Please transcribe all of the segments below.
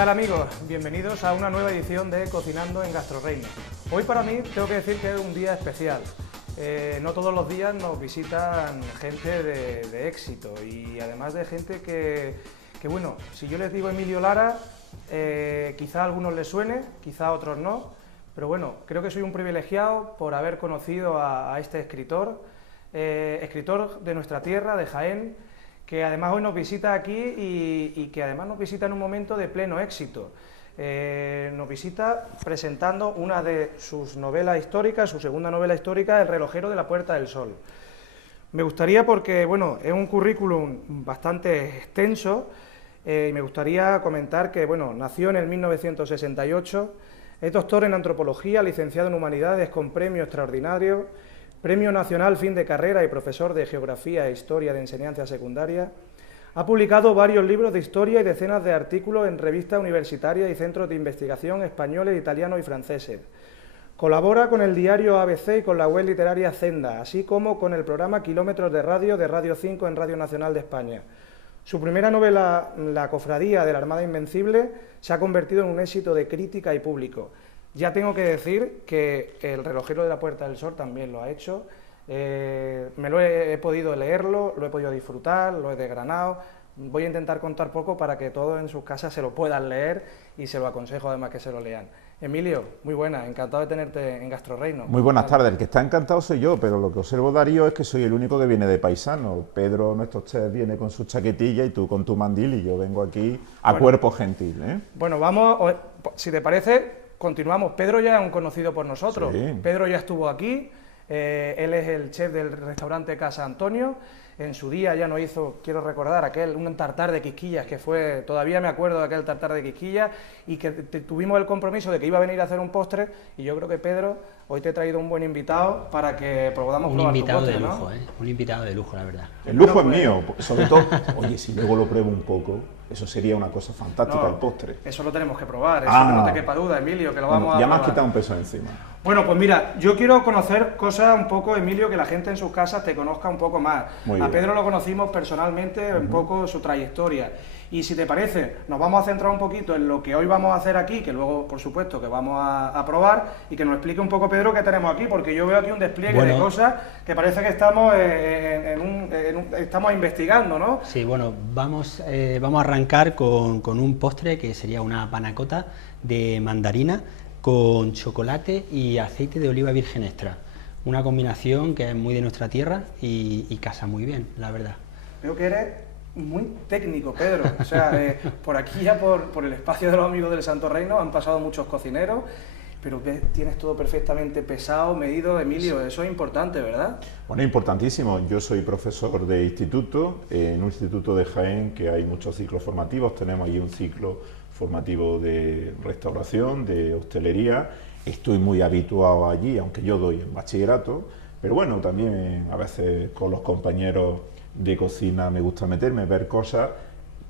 tal amigos? Bienvenidos a una nueva edición de Cocinando en Gastroreino. Hoy para mí tengo que decir que es un día especial. No todos los días nos visitan gente de éxito y además de gente que bueno, si yo les digo Emilio Lara, quizá a algunos les suene, quizá a otros no, pero bueno, creo que soy un privilegiado por haber conocido a este escritor, escritor de nuestra tierra, de Jaén, que además hoy nos visita aquí y que además nos visita en un momento de pleno éxito. Nos visita presentando una de sus novelas históricas, su segunda novela histórica, El relojero de la Puerta del Sol. Me gustaría, porque bueno, es un currículum bastante extenso, y me gustaría comentar que bueno, nació en el 1968, es doctor en antropología, licenciado en humanidades con premio extraordinario, Premio Nacional Fin de Carrera y profesor de Geografía e Historia de Enseñanza Secundaria. Ha publicado varios libros de historia y decenas de artículos en revistas universitarias y centros de investigación españoles, italianos y franceses. Colabora con el diario ABC y con la web literaria Zenda, así como con el programa Kilómetros de Radio 5 en Radio Nacional de España. Su primera novela, La cofradía de la Armada Invencible, se ha convertido en un éxito de crítica y público. Ya tengo que decir que El relojero de la Puerta del Sol también lo ha hecho. He podido leerlo, lo he podido disfrutar, lo he desgranado. Voy a intentar contar poco para que todos en sus casas se lo puedan leer y se lo aconsejo además que se lo lean. Emilio, muy buena, encantado de tenerte en Gastroreino. Muy buenas tardes, el que está encantado soy yo, pero lo que observo, Darío, es que soy el único que viene de paisano. Pedro, nuestro chef, viene con su chaquetilla y tú con tu mandil y yo vengo aquí a cuerpo gentil, ¿eh? Bueno, vamos, si te parece, continuamos. Pedro ya es un conocido por nosotros, sí. Pedro ya estuvo aquí, él es el chef del restaurante Casa Antonio. En su día ya nos hizo, quiero recordar, un tartar de quisquillas que fue, todavía me acuerdo de aquel tartar de quisquillas, y que tuvimos el compromiso de que iba a venir a hacer un postre, y yo creo que Pedro, hoy te he traído un buen invitado para que podamos probar tu postre, un invitado de lujo, ¿no? Un invitado de lujo, la verdad. El lujo es mío, sobre todo, oye, si luego lo pruebo un poco, eso sería una cosa fantástica, el postre. Eso lo tenemos que probar, eso no te quepa duda, Emilio, que lo vamos a probar. Ya me has quitado un peso encima. Bueno, pues mira, yo quiero conocer cosas un poco, Emilio, que la gente en sus casas te conozca un poco más. A Pedro lo conocimos personalmente, un poco su trayectoria. Y si te parece, nos vamos a centrar un poquito en lo que hoy vamos a hacer aquí, que luego, por supuesto, que vamos a probar, y que nos explique un poco, Pedro, qué tenemos aquí, porque yo veo aquí un despliegue de cosas que parece que estamos estamos investigando, ¿no? Sí, bueno, vamos a arrancar con un postre que sería una panacota de mandarina con chocolate y aceite de oliva virgen extra. Una combinación que es muy de nuestra tierra y casa muy bien, la verdad. Veo que eres muy técnico, Pedro. O sea, por aquí ya por el espacio de los amigos del Santo Reino han pasado muchos cocineros, pero tienes todo perfectamente pesado, medido. Emilio, eso es importante, ¿verdad? Bueno, importantísimo. Yo soy profesor de instituto, en un instituto de Jaén que hay muchos ciclos formativos. Tenemos ahí un ciclo formativo de restauración, de hostelería. Estoy muy habituado allí, aunque yo doy en bachillerato, pero bueno, también a veces con los compañeros de cocina me gusta meterme, ver cosas,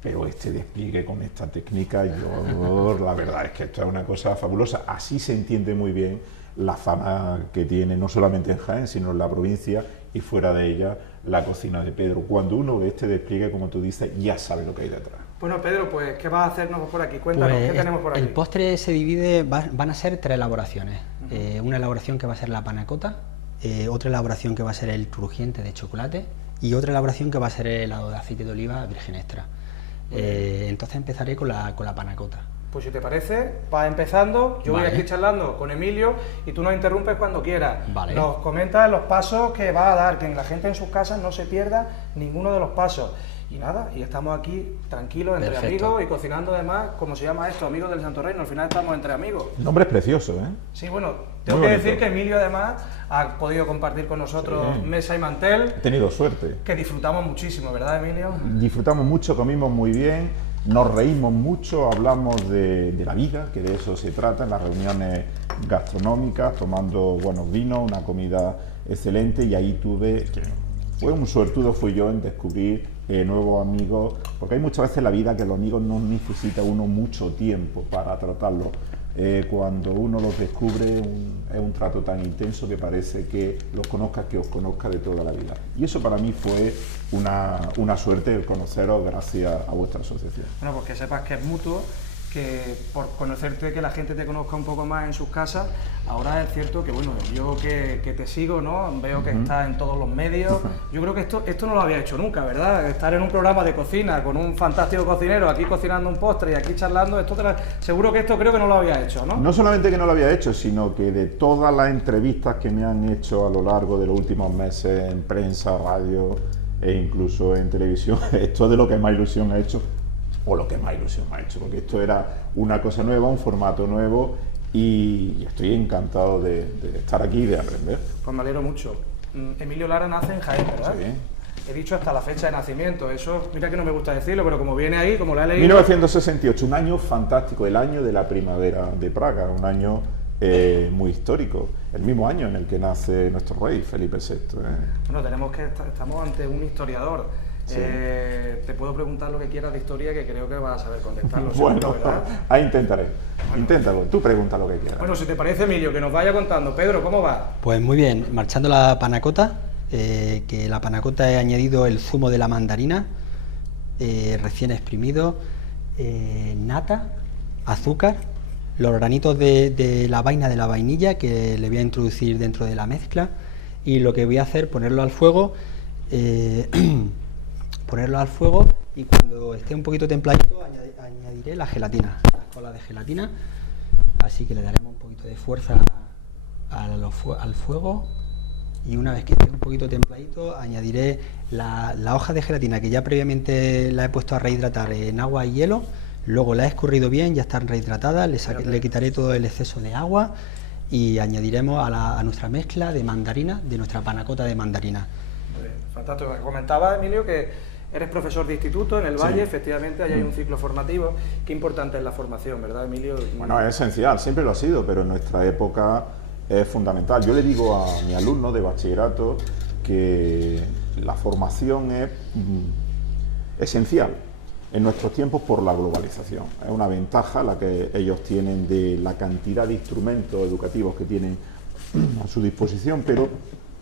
pero este despliegue con esta técnica, la verdad es que esto es una cosa fabulosa. Así se entiende muy bien la fama que tiene, no solamente en Jaén, sino en la provincia y fuera de ella, la cocina de Pedro. Cuando uno ve este despliegue, como tú dices, ya sabe lo que hay detrás. Bueno, Pedro, pues, ¿qué vas a hacernos por aquí? Cuéntanos, ¿qué tenemos por aquí? El postre se divide, van a ser 3 elaboraciones. Una elaboración que va a ser la panacota, otra elaboración que va a ser el crujiente de chocolate y otra elaboración que va a ser el helado de aceite de oliva virgen extra. Entonces empezaré con la panacota. Pues si te parece, vas empezando, yo voy aquí charlando con Emilio y tú nos interrumpes cuando quieras. Vale. Nos comentas los pasos que va a dar, que la gente en sus casas no se pierda ninguno de los pasos. Y nada, y estamos aquí tranquilos, entre amigos y cocinando además, como se llama esto, amigos del Santo Reino, al final estamos entre amigos. El nombre es precioso, ¿eh? Sí, bueno, tengo que decir que Emilio además ha podido compartir con nosotros mesa y mantel. He tenido suerte. Que disfrutamos muchísimo, ¿verdad, Emilio? Disfrutamos mucho, comimos muy bien, nos reímos mucho, hablamos de la vida, que de eso se trata en las reuniones gastronómicas, tomando buenos vinos, una comida excelente, y ahí fue un suertudo fui yo en descubrir nuevos amigos, porque hay muchas veces en la vida que los amigos no necesita uno mucho tiempo para tratarlos. Cuando uno los descubre es un trato tan intenso que parece que los conozca, que os conozca de toda la vida. Y eso para mí fue una suerte el conoceros gracias a vuestra asociación. Bueno, pues que sepas que es mutuo que por conocerte, que la gente te conozca un poco más en sus casas. Ahora es cierto que, bueno, yo que te sigo, ¿no? Veo que estás en todos los medios. Yo creo que esto no lo había hecho nunca, ¿verdad? Estar en un programa de cocina con un fantástico cocinero, aquí cocinando un postre y aquí charlando, seguro que esto creo que no lo había hecho, ¿no? No solamente que no lo había hecho, sino que de todas las entrevistas que me han hecho a lo largo de los últimos meses en prensa, radio e incluso en televisión, esto es de lo que más ilusión ha hecho, o lo que más ilusión me ha hecho, porque esto era una cosa nueva, un formato nuevo, y estoy encantado de estar aquí y de aprender. Pues me alegro mucho. Emilio Lara nace en Jaén, ¿verdad? Sí. He dicho hasta la fecha de nacimiento, eso, mira que no me gusta decirlo, pero como viene ahí, como lo he leído... 1968, un año fantástico, el año de la primavera de Praga, un año muy histórico, el mismo año en el que nace nuestro rey, Felipe VI. Bueno, estamos ante un historiador. Sí. Te puedo preguntar lo que quieras de historia, que creo que vas a saber contestarlo. Bueno, seguro, ¿verdad? Ahí intentaré. Bueno. Inténtalo, tú pregunta lo que quieras. Bueno, si te parece, Emilio, que nos vaya contando. Pedro, ¿cómo va? Pues muy bien, marchando la panacota, que la panacota he añadido el zumo de la mandarina, recién exprimido, nata, azúcar, los granitos de la vaina de la vainilla que le voy a introducir dentro de la mezcla, y lo que voy a hacer, ponerlo al fuego, y cuando esté un poquito templadito añadiré la gelatina, las colas de gelatina, así que le daremos un poquito de fuerza al fuego, y una vez que esté un poquito templadito añadiré la hoja de gelatina que ya previamente la he puesto a rehidratar en agua y hielo, luego la he escurrido bien, ya está rehidratada, le quitaré todo el exceso de agua y añadiremos a nuestra mezcla de mandarina, de nuestra panacota de mandarina. Fantástico. Comentaba, Emilio, que eres profesor de instituto en el Valle, sí. Efectivamente, ahí hay un ciclo formativo. Qué importante es la formación, ¿verdad, Emilio? Bueno, es esencial, siempre lo ha sido, pero en nuestra época es fundamental. Yo le digo a mi alumno de bachillerato que la formación es esencial en nuestros tiempos por la globalización. Es una ventaja la que ellos tienen de la cantidad de instrumentos educativos que tienen a su disposición, pero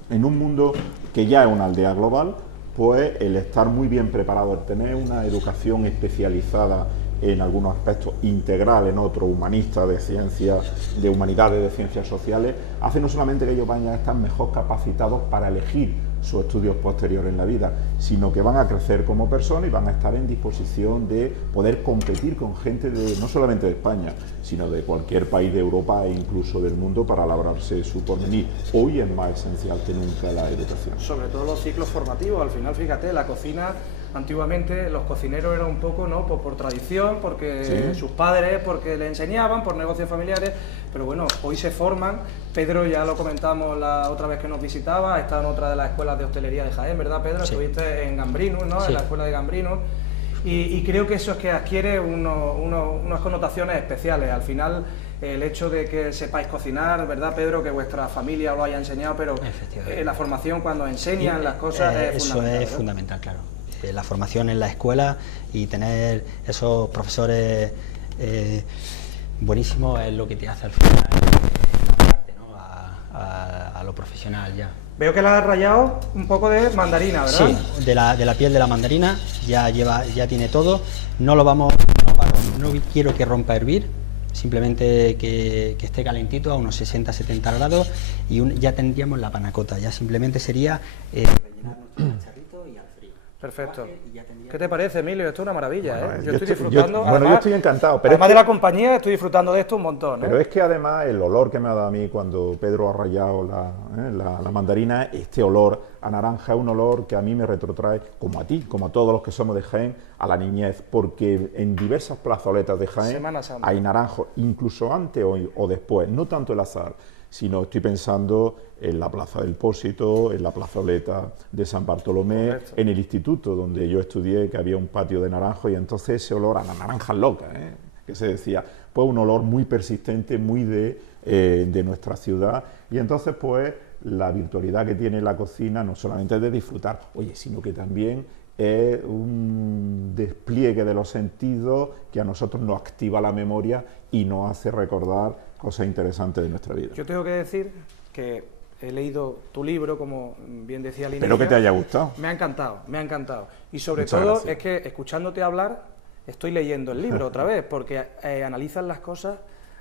en un mundo que ya es una aldea global, pues el estar muy bien preparado, el tener una educación especializada en algunos aspectos, integral en otros, humanista, de ciencias, de humanidades, de ciencias sociales, hace no solamente que ellos vayan a estar mejor capacitados para elegir sus estudios posteriores en la vida, sino que van a crecer como personas y van a estar en disposición de poder competir con gente no solamente de España, sino de cualquier país de Europa e incluso del mundo para labrarse su porvenir. Hoy es más esencial que nunca la educación. Sobre todo los ciclos formativos, al final, fíjate, la cocina, antiguamente los cocineros eran un poco, ¿no?, por tradición, porque sus padres, porque le enseñaban, por negocios familiares, pero bueno, hoy se forman. Pedro, ya lo comentamos la otra vez que nos visitaba, ha estado en otra de las escuelas de hostelería de Jaén, ¿verdad, Pedro? Sí. Estuviste en Gambrinus, ¿no? Sí. En la escuela de Gambrinus, y creo que eso es que adquiere unas connotaciones especiales. Al final, el hecho de que sepáis cocinar, ¿verdad, Pedro? Que vuestra familia lo haya enseñado, pero la formación cuando enseñan las cosas es eso fundamental. Es fundamental, claro. La formación en la escuela y tener esos profesores buenísimos es lo que te hace al final adaptarte, ¿no?, a lo profesional ya. Veo que la has rallado un poco de mandarina, ¿verdad? Sí, de la piel de la mandarina, ya tiene todo. No quiero que rompa a hervir, simplemente que esté calentito a unos 60-70 grados y ya tendríamos la panacota. Ya simplemente sería rellenar nuestro cacharrito y al frío. Perfecto. ¿Qué te parece, Emilio? Esto es una maravilla, ¿eh? Yo estoy disfrutando. Yo estoy encantado. Pero además de la compañía, estoy disfrutando de esto un montón, ¿no? Pero es que además el olor que me ha dado a mí cuando Pedro ha rallado la mandarina, este olor a naranja es un olor que a mí me retrotrae, como a ti, como a todos los que somos de Jaén, a la niñez, porque en diversas plazoletas de Jaén hay naranjos, incluso antes o después, no tanto el azar, sino estoy pensando en la Plaza del Pósito, en la plazoleta de San Bartolomé, correcto, en el instituto donde yo estudié, que había un patio de naranjo, y entonces ese olor a la naranja loca, que se decía, pues un olor muy persistente, muy de nuestra ciudad, y entonces pues la virtualidad que tiene la cocina no solamente es de disfrutar, oye, sino que también es un despliegue de los sentidos que a nosotros nos activa la memoria y nos hace recordar cosas interesantes de nuestra vida. Yo tengo que decir que he leído tu libro, como bien decía al inicio. Espero que te haya gustado. Me ha encantado, me ha encantado. Y sobre Muchas todo gracias. es que escuchándote hablar, estoy leyendo el libro otra vez, porque analizas las cosas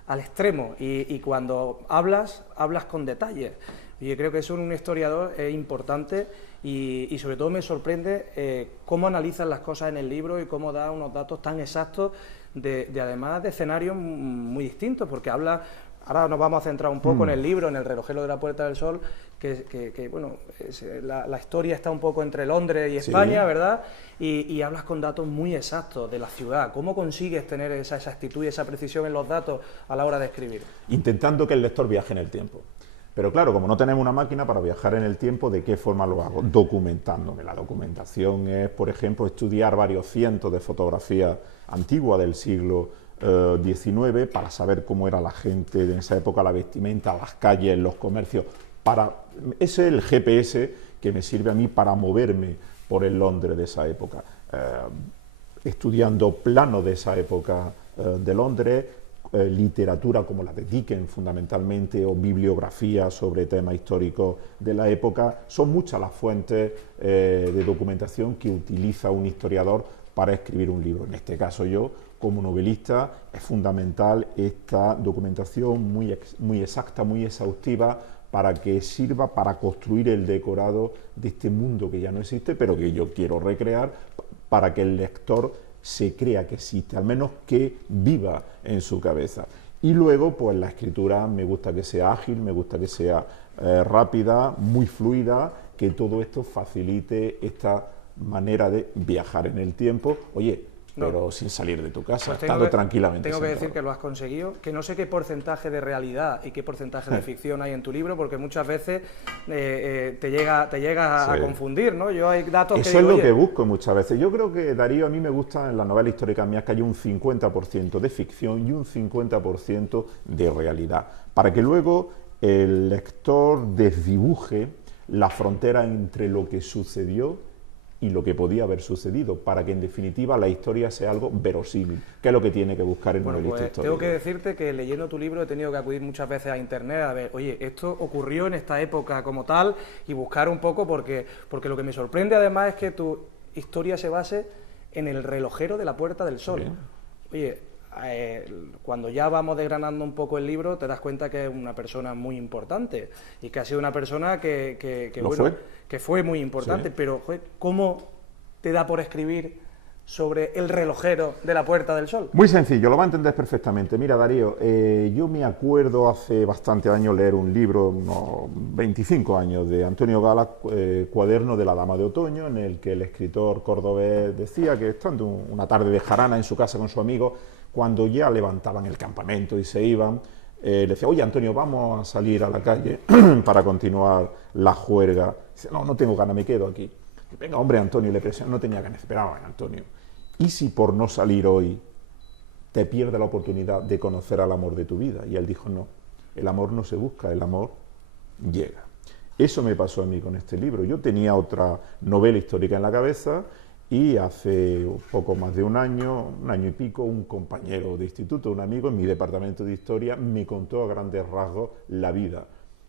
al extremo y cuando hablas con detalles. Y creo que eso en un historiador es importante y sobre todo me sorprende cómo analizan las cosas en el libro y cómo da unos datos tan exactos de además de escenarios muy distintos, porque habla... Ahora nos vamos a centrar un poco en el libro, en el relojero de la Puerta del Sol, que bueno, la historia está un poco entre Londres y España, ¿verdad? Y hablas con datos muy exactos de la ciudad. ¿Cómo consigues tener esa exactitud y esa precisión en los datos a la hora de escribir? Intentando que el lector viaje en el tiempo. Pero claro, como no tenemos una máquina para viajar en el tiempo, ¿de qué forma lo hago? Documentándome. La documentación es, por ejemplo, estudiar varios cientos de fotografías antiguas del siglo XIX para saber cómo era la gente de esa época, la vestimenta, las calles, los comercios. Ese es el GPS que me sirve a mí para moverme por el Londres de esa época. Estudiando planos de esa época de Londres, literatura como la de Dickens fundamentalmente, o bibliografía sobre temas históricos de la época. Son muchas las fuentes de documentación que utiliza un historiador para escribir un libro. En este caso yo, como novelista, es fundamental esta documentación muy exacta, muy exhaustiva, para que sirva para construir el decorado de este mundo que ya no existe, pero que yo quiero recrear, para que el lector se crea que existe, al menos que viva en su cabeza. Y luego, pues la escritura me gusta que sea ágil, me gusta que sea rápida, muy fluida, que todo esto facilite esta manera de viajar en el tiempo, pero sin salir de tu casa, pues estando tranquilamente Tengo que sentado. decir que lo has conseguido, que no sé qué porcentaje de realidad y qué porcentaje de ficción hay en tu libro, porque muchas veces te llega a confundir, ¿no? Yo hay datos Eso que digo, es lo que busco muchas veces. Yo creo que, Darío, a mí me gusta en las novelas históricas mías que haya un 50% de ficción y un 50% de realidad, para que luego el lector desdibuje la frontera entre lo que sucedió y lo que podía haber sucedido, para que en definitiva la historia sea algo verosímil, que es lo que tiene que buscar el novelista histórico. Tengo que decirte que leyendo tu libro he tenido que acudir muchas veces a internet a ver, oye, esto ocurrió en esta época como tal, y buscar un poco, porque lo que me sorprende además es que tu historia se base en el relojero de la Puerta del Sol. Oye, cuando ya vamos desgranando un poco el libro, te das cuenta que es una persona muy importante y que ha sido una persona que fue muy importante, pero joder, ¿cómo te da por escribir sobre el relojero de la Puerta del Sol? Muy sencillo, lo va a entender perfectamente. Mira, Darío, yo me acuerdo hace bastante años leer un libro, unos 25 años, de Antonio Gala, Cuaderno de la Dama de Otoño, en el que el escritor cordobés decía que estando una tarde de jarana en su casa con su amigo, cuando ya levantaban el campamento y se iban, le decía, oye, Antonio, vamos a salir a la calle para continuar la juerga. Dice, no tengo ganas, me quedo aquí. Venga, hombre, Antonio, le presionó, no tenía ganas, esperaba, Antonio. ¿Y si por no salir hoy te pierdes la oportunidad de conocer al amor de tu vida? Y él dijo, no, el amor no se busca, el amor llega. Eso me pasó a mí con este libro. Yo tenía otra novela histórica en la cabeza, y hace poco más de un año y pico, un compañero de instituto, un amigo en mi departamento de historia, me contó a grandes rasgos la vida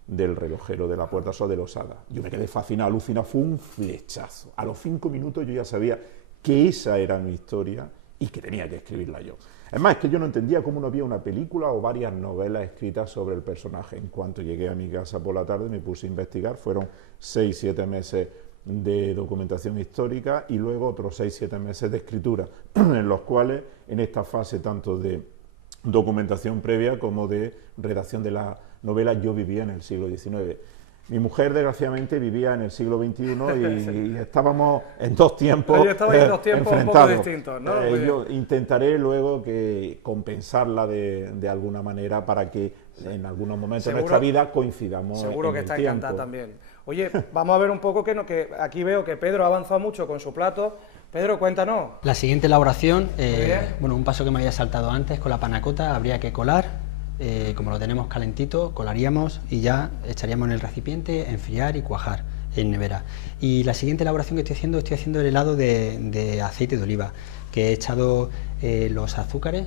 del relojero de la Puerta del Sol de Losada. Yo me quedé fascinado, alucinado, fue un flechazo. A los 5 minutos yo ya sabía que esa era mi historia y que tenía que escribirla yo. Es más, es que yo no entendía cómo no había una película o varias novelas escritas sobre el personaje. En cuanto llegué a mi casa por la tarde me puse a investigar, fueron 6-7 meses de documentación histórica y luego otros 6-7 meses de escritura, en los cuales en esta fase tanto de documentación previa como de redacción de la novela yo vivía en el siglo XIX. Mi mujer, desgraciadamente, vivía en el siglo XXI y estábamos en dos tiempos enfrentados. Un poco distintos, ¿no? Yo intentaré luego compensarla de alguna manera para que en algunos momentos de nuestra vida coincidamos. Seguro que está encantada también. Oye, vamos a ver un poco que aquí veo que Pedro ha avanzado mucho con su plato. Pedro, cuéntanos. La siguiente elaboración, bueno, un paso que me había saltado antes, con la panacota habría que colar. Como lo tenemos calentito, colaríamos y ya echaríamos en el recipiente, enfriar y cuajar en nevera. Y la siguiente elaboración que estoy haciendo el helado de aceite de oliva, que he echado los azúcares,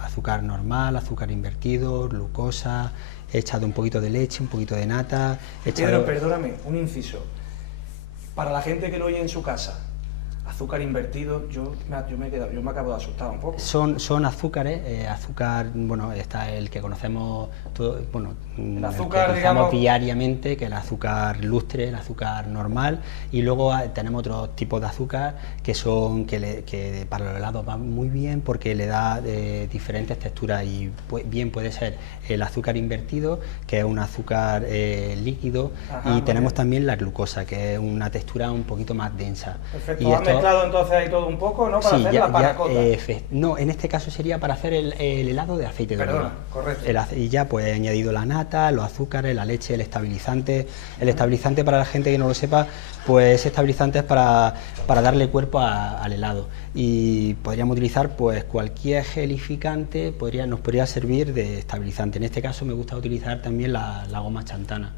azúcar normal, azúcar invertido, glucosa, he echado un poquito de leche, un poquito de nata. Pedro, perdóname, un inciso. Para la gente que lo oye en su casa, Azúcar invertido, yo me acabo de asustar un poco. Son azúcares, bueno, está el que conocemos todo, bueno, el azúcar, el que utilizamos digamos diariamente, que es el azúcar lustre, el azúcar normal, y luego tenemos otros tipos de azúcar que son que para los helados van muy bien porque le da diferentes texturas, y bien puede ser el azúcar invertido, que es un azúcar líquido. Ajá, y tenemos bien. también la glucosa, que es una textura un poquito más densa. Perfecto, Y ¿has mezclado entonces ahí todo un poco, no? Para hacer la panacota. No, en este caso sería para hacer el helado de aceite de oliva. Correcto. Y ya pues he añadido la nata, los azúcares, la leche, el estabilizante. El estabilizante, para la gente que no lo sepa, pues estabilizante es para darle cuerpo al helado. Y podríamos utilizar pues cualquier gelificante, nos podría servir de estabilizante. En este caso me gusta utilizar también la goma xantana.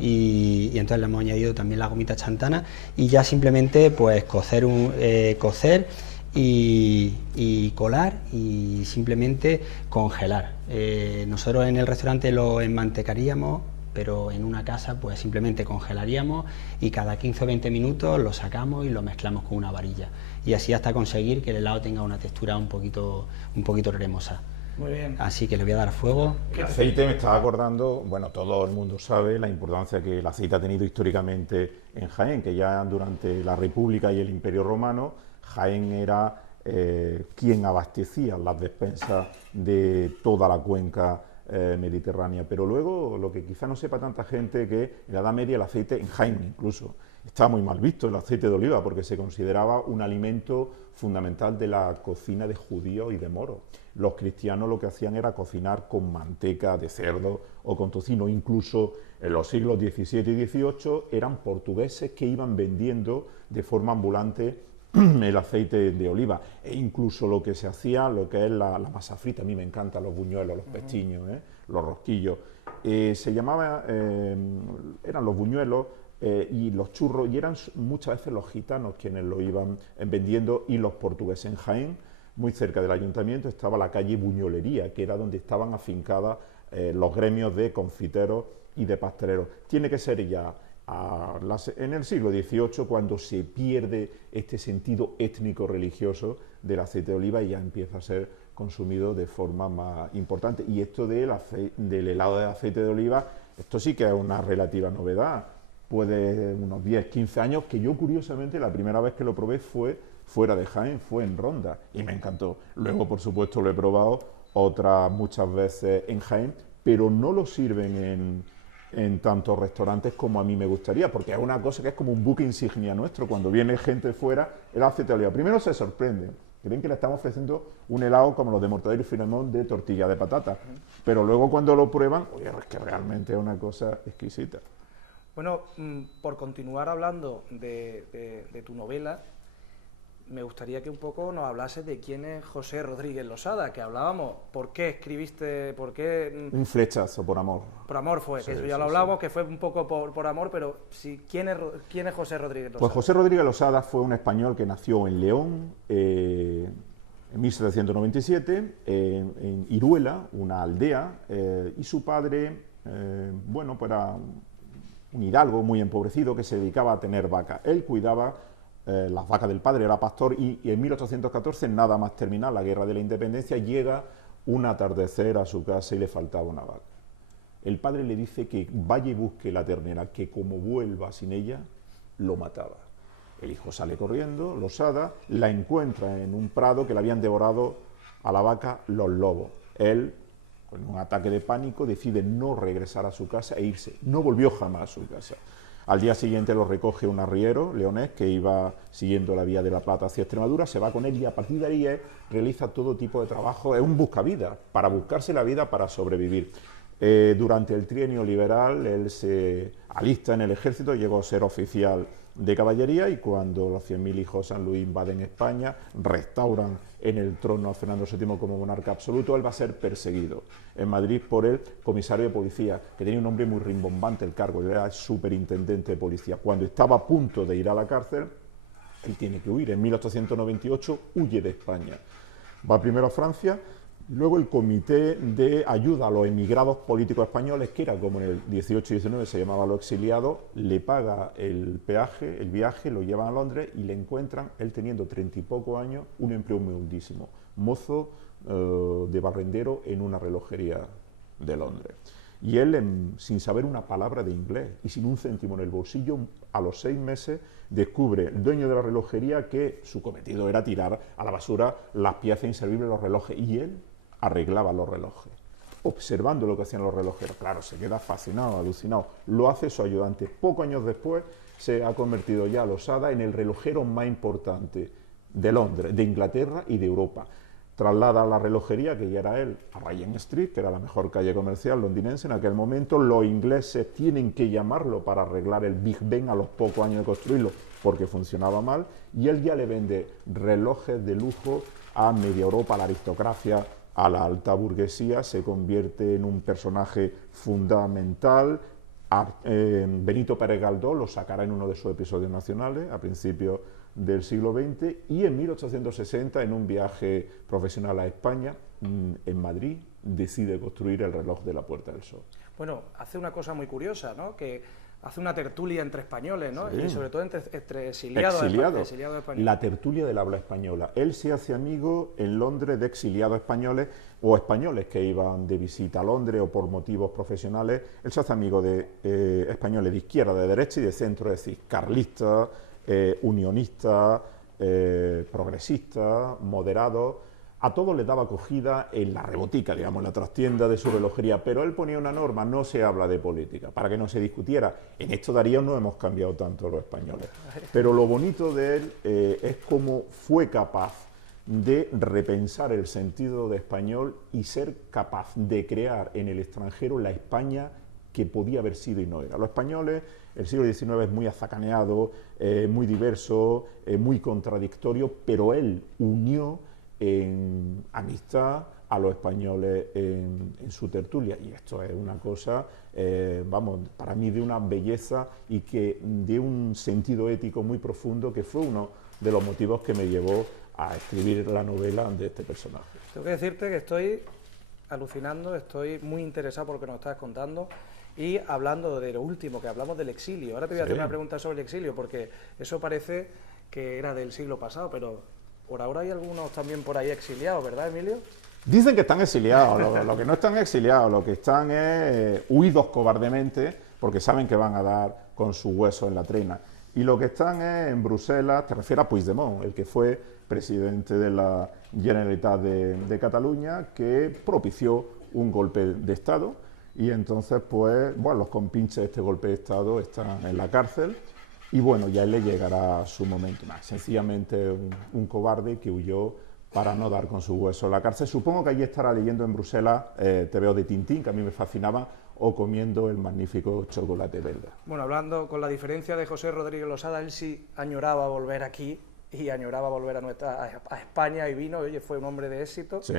Y entonces le hemos añadido también la gomita xantana, y ya simplemente pues cocer y colar y simplemente congelar. Nosotros en el restaurante lo enmantecaríamos, pero en una casa pues simplemente congelaríamos, y cada 15 o 20 minutos lo sacamos y lo mezclamos con una varilla, y así hasta conseguir que el helado tenga una textura un poquito cremosa. Muy bien. Así que le voy a dar fuego. El aceite, me estaba acordando, bueno, todo el mundo sabe la importancia que el aceite ha tenido históricamente en Jaén, que ya durante la República y el Imperio Romano, Jaén era quien abastecía las despensas de toda la cuenca mediterránea. Pero luego, lo que quizá no sepa tanta gente, que en la Edad Media el aceite, en Jaén incluso, estaba muy mal visto el aceite de oliva, porque se consideraba un alimento fundamental de la cocina de judíos y de moros. Los cristianos lo que hacían era cocinar con manteca de cerdo o con tocino. Incluso en los siglos XVII y XVIII eran portugueses que iban vendiendo de forma ambulante el aceite de oliva. E incluso lo que se hacía, lo que es la masa frita, a mí me encantan los buñuelos, los pestiños, los rosquillos. Se llamaba, eran los buñuelos y los churros, y eran muchas veces los gitanos quienes lo iban vendiendo, y los portugueses. En Jaén, muy cerca del ayuntamiento, estaba la calle Buñolería, que era donde estaban afincadas los gremios de confiteros y de pasteleros. Tiene que ser ya en el siglo XVIII cuando se pierde este sentido étnico-religioso del aceite de oliva, y ya empieza a ser consumido de forma más importante. Y esto del helado de aceite de oliva, esto sí que es una relativa novedad. Puede unos 10, 15 años, que yo curiosamente la primera vez que lo probé fue fuera de Jaén, fue en Ronda, y me encantó. Luego, por supuesto, lo he probado muchas veces en Jaén, pero no lo sirven en tantos restaurantes como a mí me gustaría, porque es una cosa que es como un buque insignia nuestro. Cuando viene gente fuera, el aceite de oliva, primero se sorprenden, creen que le estamos ofreciendo un helado como los de Mortadelo y Filemón de tortilla de patata, pero luego cuando lo prueban, oye, es que realmente es una cosa exquisita. Bueno, por continuar hablando de tu novela, me gustaría que un poco nos hablases de quién es José Rodríguez Losada, que hablábamos. ¿Por qué escribiste? ¿Por qué? Un flechazo por amor. Por amor fue, Sí, que eso sí, ya lo hablamos, sí. Que fue un poco por amor, pero sí, ¿quién es José Rodríguez Losada? Pues José Rodríguez Losada fue un español que nació en León en 1797, en Iruela, una aldea, y su padre, bueno, pues era un hidalgo muy empobrecido que se dedicaba a tener vacas. Él cuidaba las vacas del padre, era pastor, y en 1814, nada más terminar la Guerra de la Independencia, llega un atardecer a su casa y le faltaba una vaca. El padre le dice que vaya y busque la ternera, que como vuelva sin ella, lo mataba. El hijo sale corriendo, Losada, la encuentra en un prado que le habían devorado a la vaca los lobos. Él, con un ataque de pánico, decide no regresar a su casa e irse. No volvió jamás a su casa. Al día siguiente lo recoge un arriero leonés que iba siguiendo la vía de la Plata hacia Extremadura, se va con él, y a partir de ahí realiza todo tipo de trabajo. Es un buscavidas, para buscarse la vida, para sobrevivir. Durante el trienio liberal él se alista en el ejército, llegó a ser oficial de caballería, y cuando los 100.000 hijos de San Luis invaden España, restauran en el trono a Fernando VII como monarca absoluto, él va a ser perseguido en Madrid por el comisario de policía, que tenía un nombre muy rimbombante el cargo, era superintendente de policía. Cuando estaba a punto de ir a la cárcel, él tiene que huir. En 1898 huye de España. Va primero a Francia, Luego el Comité de Ayuda a los Emigrados Políticos Españoles, que era como en el 18 y 19 se llamaba Los Exiliados, le paga el peaje, el viaje, lo llevan a Londres y le encuentran, él teniendo 30 y pocos años, un empleo muy humildísimo, mozo de barrendero en una relojería de Londres. Y él, sin saber una palabra de inglés y sin un céntimo en el bolsillo, a los 6 meses descubre el dueño de la relojería que su cometido era tirar a la basura las piezas inservibles de los relojes, y él arreglaba los relojes, observando lo que hacían los relojeros. Claro, se queda fascinado, alucinado. Lo hace su ayudante. Pocos años después se ha convertido ya Losada en el relojero más importante de Londres, de Inglaterra y de Europa. Traslada a la relojería, que ya era él, a Regent Street, que era la mejor calle comercial londinense en aquel momento. Los ingleses tienen que llamarlo para arreglar el Big Ben a los pocos años de construirlo, porque funcionaba mal, y él ya le vende relojes de lujo a media Europa, a la aristocracia, a la alta burguesía. Se convierte en un personaje fundamental. Benito Pérez Galdós lo sacará en uno de sus episodios nacionales a principios del siglo XX, y en 1860, en un viaje profesional a España, en Madrid, decide construir el reloj de la Puerta del Sol. Bueno, hace una cosa muy curiosa, ¿no? Que hace una tertulia entre españoles, ¿no? Sí. Y sobre todo entre exiliados españoles. La tertulia del habla española. Él se hace amigo en Londres de exiliados españoles o españoles que iban de visita a Londres o por motivos profesionales. Él se hace amigo de españoles de izquierda, de derecha y de centro, es decir, carlistas, unionistas, progresistas, moderados. A todos les daba acogida en la rebotica, digamos, en la trastienda de su relojería, pero él ponía una norma: no se habla de política, para que no se discutiera. En esto, Darío, no hemos cambiado tanto los españoles. Pero lo bonito de él es cómo fue capaz de repensar el sentido de español y ser capaz de crear en el extranjero la España que podía haber sido y no era. Los españoles, el siglo XIX es muy azacaneado, muy diverso, muy contradictorio, pero él unió en amistad a los españoles en su tertulia, y esto es una cosa, vamos, para mí de una belleza y que de un sentido ético muy profundo, que fue uno de los motivos que me llevó a escribir la novela de este personaje. Tengo que decirte que estoy alucinando, estoy muy interesado por lo que nos estás contando. Y hablando de lo último, que hablamos del exilio, ahora te voy a hacer una pregunta sobre el exilio, porque eso parece que era del siglo pasado, pero por ahora hay algunos también por ahí exiliados, ¿verdad, Emilio? Dicen que están exiliados, lo que no están exiliados, lo que están es huidos cobardemente, porque saben que van a dar con su hueso en la trena. Y lo que están es en Bruselas, te refieres a Puigdemont, el que fue presidente de la Generalitat de Cataluña, que propició un golpe de Estado. Y entonces, pues, bueno, los compinches de este golpe de Estado están en la cárcel, y bueno, ya le llegará su momento. Sencillamente un cobarde que huyó para no dar con su hueso en la cárcel. Supongo que allí estará leyendo en Bruselas TVO de Tintín, que a mí me fascinaba, o comiendo el magnífico chocolate belga. Bueno, hablando con la diferencia de José Rodríguez Losada, él sí añoraba volver aquí y añoraba volver a España, y vino, oye, fue un hombre de éxito. Sí.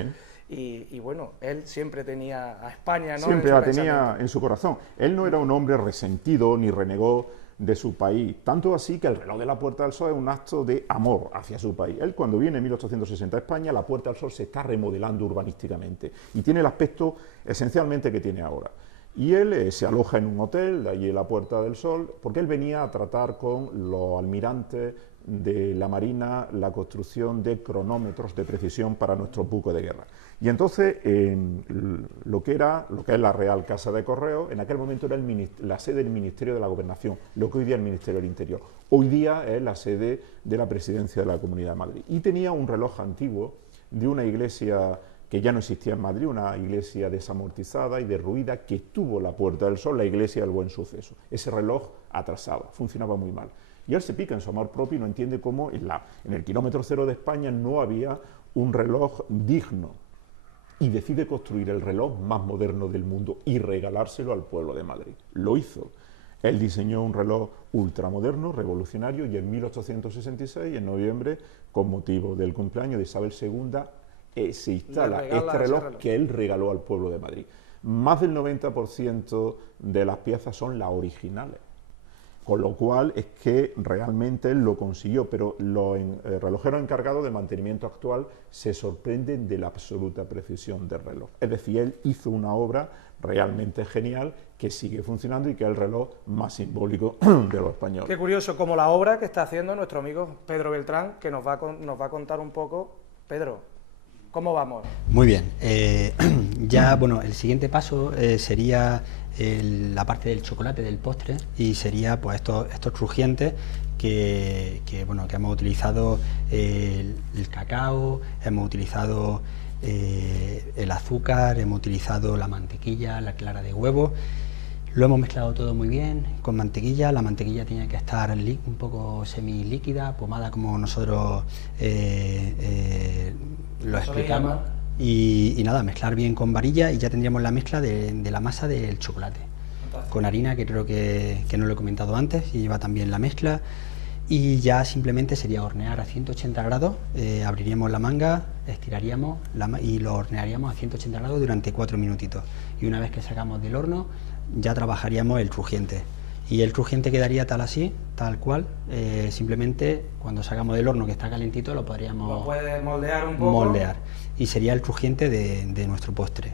Y bueno, él siempre tenía a España, ¿no? Siempre la tenía en su corazón. Él no era un hombre resentido ni renegó de su país, tanto así que el reloj de la Puerta del Sol es un acto de amor hacia su país. Él, cuando viene en 1860 a España, la Puerta del Sol se está remodelando urbanísticamente y tiene el aspecto esencialmente que tiene ahora. Y él se aloja en un hotel de allí en la Puerta del Sol, porque él venía a tratar con los almirantes de la Marina la construcción de cronómetros de precisión para nuestros buques de guerra. Y entonces, lo que es la Real Casa de Correos, en aquel momento era la sede del Ministerio de la Gobernación, lo que hoy día es el Ministerio del Interior. Hoy día es la sede de la Presidencia de la Comunidad de Madrid. Y tenía un reloj antiguo de una iglesia que ya no existía en Madrid, una iglesia desamortizada y derruida, que tuvo la Puerta del Sol, la iglesia del Buen Suceso. Ese reloj atrasaba, funcionaba muy mal. Y él se pica en su amor propio y no entiende cómo en el kilómetro cero de España no había un reloj digno. Y decide construir el reloj más moderno del mundo y regalárselo al pueblo de Madrid. Lo hizo. Él diseñó un reloj ultramoderno, revolucionario, y en 1866, en noviembre, con motivo del cumpleaños de Isabel II, se instala este reloj que él regaló al pueblo de Madrid. Más del 90% de las piezas son las originales. Con lo cual es que realmente él lo consiguió, pero los relojeros encargados de mantenimiento actual se sorprenden de la absoluta precisión del reloj. Es decir, él hizo una obra realmente genial que sigue funcionando y que es el reloj más simbólico de los españoles. Qué curioso, como la obra que está haciendo nuestro amigo Pedro Beltrán, que nos va a contar un poco. Pedro, ¿cómo vamos? Muy bien. Ya, bueno, el siguiente paso sería la parte del chocolate, del postre, y sería pues estos crujientes que hemos utilizado el cacao, hemos utilizado el azúcar, hemos utilizado la mantequilla, la clara de huevo. Lo hemos mezclado todo muy bien con mantequilla. La mantequilla tiene que estar un poco semilíquida, pomada como nosotros lo explicamos. Y nada, mezclar bien con varilla y ya tendríamos la mezcla de la masa del chocolate. Fantástico. Con harina, que creo que no lo he comentado antes, y lleva también la mezcla. Y ya simplemente sería hornear a 180 grados, abriríamos la manga, estiraríamos y lo hornearíamos a 180 grados durante 4 minutitos. Y una vez que sacamos del horno, ya trabajaríamos el crujiente. Y el crujiente quedaría tal cual, simplemente cuando sacamos del horno que está calentito lo podríamos... ¿Lo puedes moldear un poco? Moldear. Y sería el crujiente de nuestro postre,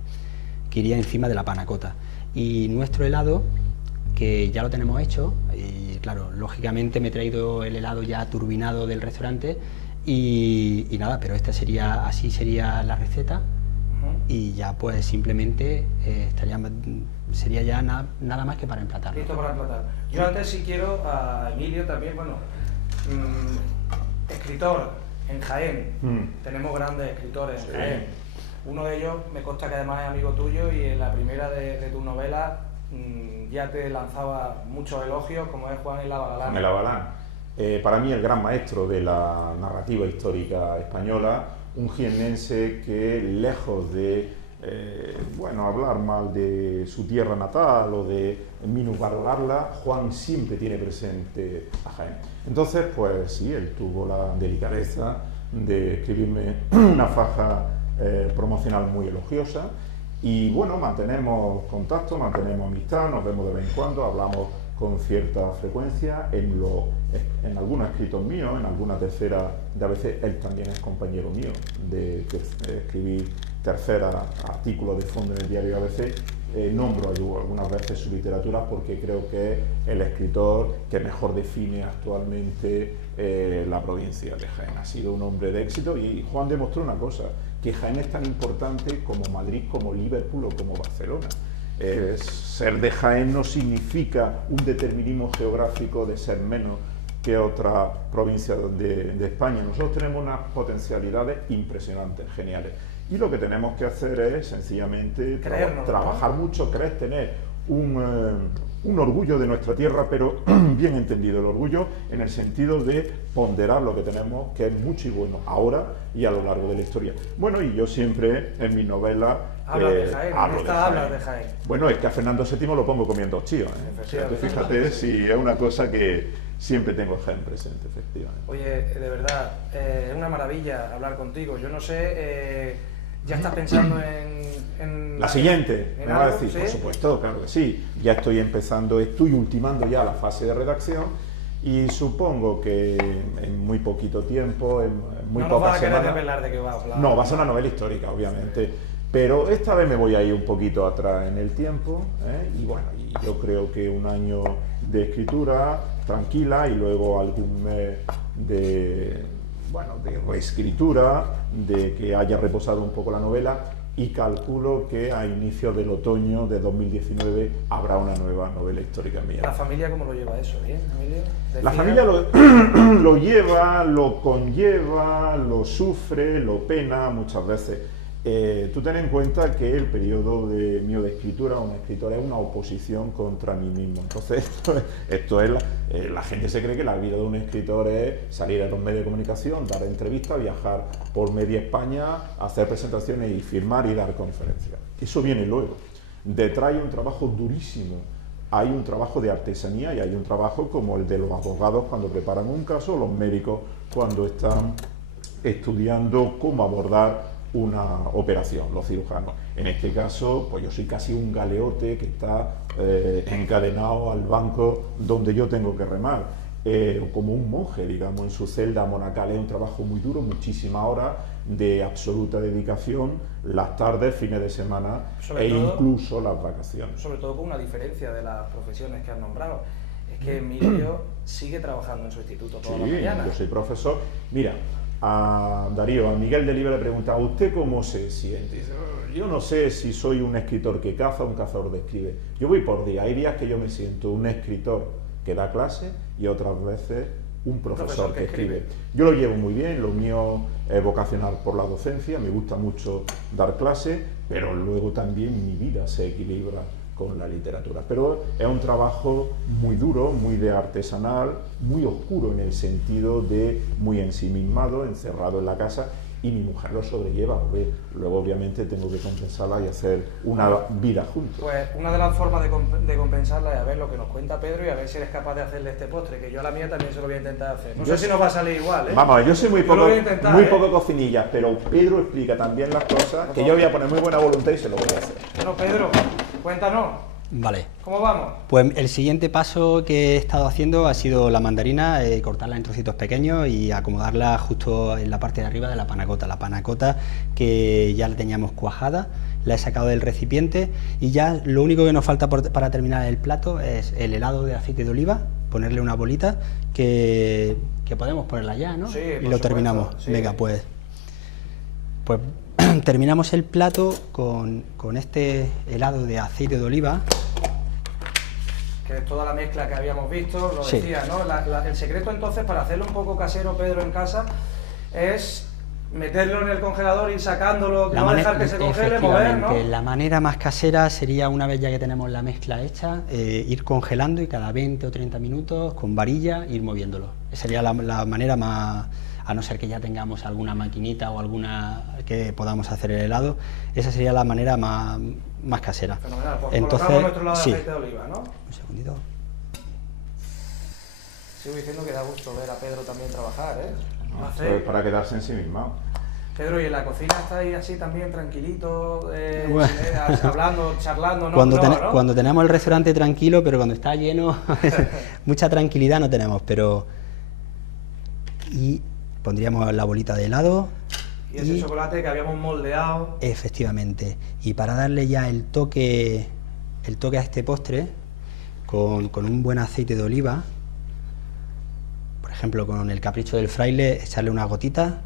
que iría encima de la panna cotta. Y nuestro helado, que ya lo tenemos hecho, y claro, lógicamente me he traído el helado ya turbinado del restaurante, y nada, pero así sería la receta. Y ya pues simplemente sería ya nada más que para emplatarlo. Listo para emplatar. Yo antes sí quiero a Emilio también, escritor en Jaén. Tenemos grandes escritores en Jaén. Uno de ellos me consta que además es amigo tuyo y en la primera de tus novelas ya te lanzaba muchos elogios, como es Juan Elaba Galán. Juan Elaba Galán. Para mí el gran maestro de la narrativa histórica española, un jiennense que lejos de hablar mal de su tierra natal o de minusvalorarla, Juan siempre tiene presente a Jaén. Entonces, pues sí, él tuvo la delicadeza de escribirme una faja promocional muy elogiosa y bueno, mantenemos contacto, mantenemos amistad, nos vemos de vez en cuando, hablamos con cierta frecuencia en algunos escritos míos, en alguna tercera de ABC. Él también es compañero mío de escribir tercera artículos de fondo en el diario ABC. Nombro algunas veces su literatura porque creo que es el escritor que mejor define actualmente la provincia de Jaén. Ha sido un hombre de éxito y Juan demostró una cosa, que Jaén es tan importante como Madrid, como Liverpool o como Barcelona. Ser de Jaén no significa un determinismo geográfico de ser menos que otra provincia de España. Nosotros tenemos unas potencialidades impresionantes, geniales. Y lo que tenemos que hacer es sencillamente trabajar mucho, tener un orgullo de nuestra tierra, pero bien entendido, el orgullo en el sentido de ponderar lo que tenemos, que es mucho y bueno, ahora y a lo largo de la historia. Bueno, y yo siempre en mis novelas hablo de Jaén. Bueno, es que a Fernando VII lo pongo comiendo chíos, ¿eh? O sea, fíjate si es una cosa que siempre tengo Jaén presente, efectivamente. Oye, de verdad, es una maravilla hablar contigo. Yo no sé, ¿ya estás pensando en la siguiente? ¿Me va a decir? ¿Sí? Por supuesto, claro que sí. Ya estoy ultimando ya la fase de redacción y supongo que en muy poquito tiempo, en muy pocas semanas... No revelar de qué va a hablar. No, va a ser una novela histórica, obviamente. Sí. Pero esta vez me voy a ir un poquito atrás en el tiempo, y bueno, y yo creo que un año de escritura tranquila y luego algún mes de reescritura, de que haya reposado un poco la novela, y calculo que a inicios del otoño de 2019 habrá una nueva novela histórica mía. ¿La familia cómo lo lleva eso? ¿Bien, Emilio? La familia lo lleva, lo conlleva, lo sufre, lo pena muchas veces. Tú ten en cuenta que el periodo mío de escritura, una escritora, es una oposición contra mí mismo. Entonces esto es la gente se cree que la vida de un escritor es salir a los medios de comunicación, dar entrevistas, viajar por media España, hacer presentaciones y firmar y dar conferencias. Eso viene luego. Detrás hay un trabajo durísimo, hay un trabajo de artesanía y hay un trabajo como el de los abogados cuando preparan un caso, los médicos cuando están estudiando cómo abordar una operación, los cirujanos. En este caso, pues yo soy casi un galeote que está encadenado al banco donde yo tengo que remar, como un monje, digamos, en su celda monacal. Es un trabajo muy duro, muchísimas horas de absoluta dedicación, las tardes, fines de semana incluso las vacaciones. Sobre todo con una diferencia de las profesiones que has nombrado, es que Emilio sigue trabajando en su instituto toda la mañana. Yo soy profesor. Mira, a Darío, a Miguel Delibes le preguntaba: ¿usted cómo se siente? Dice: yo no sé si soy un escritor que caza o un cazador de escribe. Yo voy por día. Hay días que yo me siento un escritor que da clase y otras veces un profesor que escribe. Yo lo llevo muy bien, lo mío es vocacional por la docencia, me gusta mucho dar clase, pero luego también mi vida se equilibra con la literatura. Pero es un trabajo muy duro, muy de artesanal, muy oscuro en el sentido de muy ensimismado, encerrado en la casa, y mi mujer lo sobrelleva, porque luego obviamente tengo que compensarla y hacer una vida juntos. Pues una de las formas de compensarla es a ver lo que nos cuenta Pedro y a ver si eres capaz de hacerle este postre, que yo a la mía también se lo voy a intentar hacer. No sé si nos va a salir igual, ¿eh? Vamos a ver, yo soy muy poco ¿eh? cocinillas, pero Pedro explica también las cosas, que yo voy a poner muy buena voluntad y se lo voy a hacer. Bueno, Pedro, cuéntanos. Vale. ¿Cómo vamos? Pues el siguiente paso que he estado haciendo ha sido la mandarina, cortarla en trocitos pequeños y acomodarla justo en la parte de arriba de la panacota. La panacota que ya la teníamos cuajada, la he sacado del recipiente y ya lo único que nos falta para terminar el plato es el helado de aceite de oliva, ponerle una bolita que podemos ponerla ya, ¿no? Sí, y lo terminamos. Sí. Venga, pues terminamos el plato con este helado de aceite de oliva. Que es toda la mezcla que habíamos visto, lo Sí. decía, ¿no? El secreto entonces para hacerlo un poco casero, Pedro, en casa, es meterlo en el congelador, ir sacándolo, no dejar que se congele, mover, ¿no? La manera más casera sería, una vez ya que tenemos la mezcla hecha, ir congelando y cada 20 o 30 minutos con varilla ir moviéndolo. Esa sería la manera más, a no ser que ya tengamos alguna maquinita o alguna que podamos hacer el helado, esa sería la manera más casera. Fenomenal, pues entonces, colocamos nuestro helado de sí. aceite de oliva, ¿no? Un segundito. Sigo diciendo que da gusto ver a Pedro también trabajar, ¿eh? No, esto es para quedarse ensimismado. Pedro, ¿y en la cocina estáis así también tranquilito, Bueno. hablando, charlando? ¿no? Cuando tenemos el restaurante tranquilo, pero cuando está lleno, mucha tranquilidad no tenemos, pero... Y pondríamos la bolita de helado. Y ese chocolate que habíamos moldeado. Efectivamente. Y para darle ya el toque a este postre, con un buen aceite de oliva, por ejemplo, con el capricho del fraile, echarle una gotita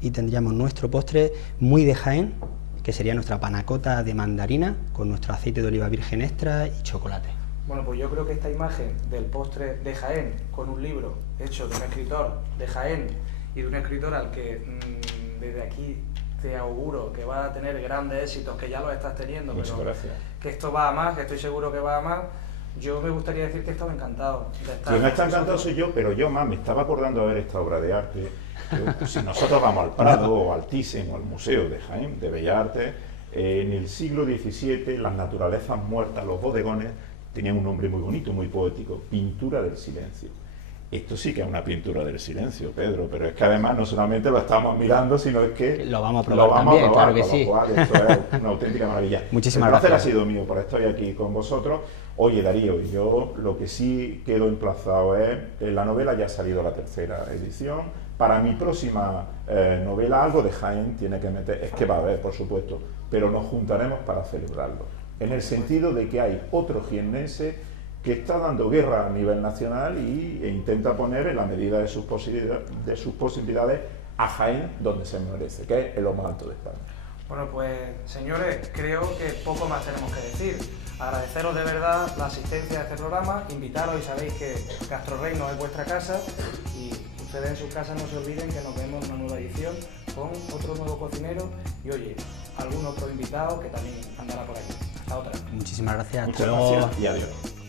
y tendríamos nuestro postre muy de Jaén, que sería nuestra panacota de mandarina con nuestro aceite de oliva virgen extra y chocolate. Bueno, pues yo creo que esta imagen del postre de Jaén con un libro hecho de un escritor de Jaén y de un escritor al que desde aquí te auguro que va a tener grandes éxitos, que ya los estás teniendo, Muchas pero gracias. que esto va a más, que estoy seguro que va a más. Yo me gustaría decir que he estado encantado de estar. Quien está encantado soy yo, pero yo más me estaba acordando de ver esta obra de arte. Si nosotros vamos al Prado o al Thyssen o al Museo de Jaén, de Bellas Artes, en el siglo XVII las naturalezas muertas, los bodegones, tenían un nombre muy bonito, muy poético: pintura del silencio. Esto sí que es una pintura del silencio, Pedro, pero es que además no solamente lo estamos mirando, sino es que lo vamos a probar también, claro que sí. Esto es una auténtica maravilla. Muchísimas gracias. El gracias. placer ha sido mío por estar aquí con vosotros. Oye, Darío, yo lo que sí quedo emplazado es, la novela ya ha salido la tercera edición. Para mi próxima novela, algo de Jaén tiene que meter, es que va a haber, por supuesto, pero nos juntaremos para celebrarlo, en el sentido de que hay otro jiennense que está dando guerra a nivel nacional e intenta poner en la medida de sus posibilidades a Jaén donde se merece, que es en lo más alto de España. Bueno, pues señores, creo que poco más tenemos que decir. Agradeceros de verdad la asistencia a este programa, invitaros, y sabéis que Gastroreino es vuestra casa, y ustedes en sus casas no se olviden que nos vemos en una nueva edición con otro nuevo cocinero y, oye, algún otro invitado que también andará por aquí. Hasta otra. Muchísimas gracias. Muchas gracias y adiós.